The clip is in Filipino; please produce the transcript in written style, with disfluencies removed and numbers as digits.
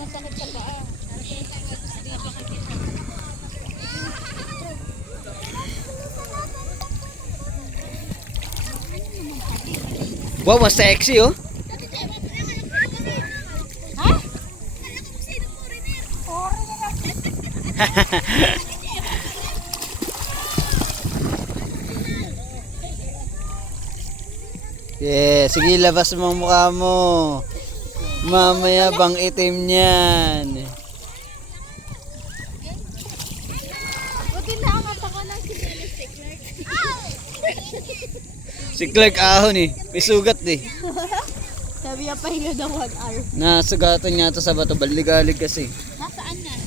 masakit sa paa. Wow, mas sexy oh. Ha? Yeah, sige labas mo ang mukha mo. Mamaya bang itim niyan. Buti naangat ako ng sinelis si Clark. Si Clark ahon eh. May sugat eh. Sabi niya pahinga daw 1 hour. Nasugatan nga to sa bato. Baligalig kasi. Nasaan yan?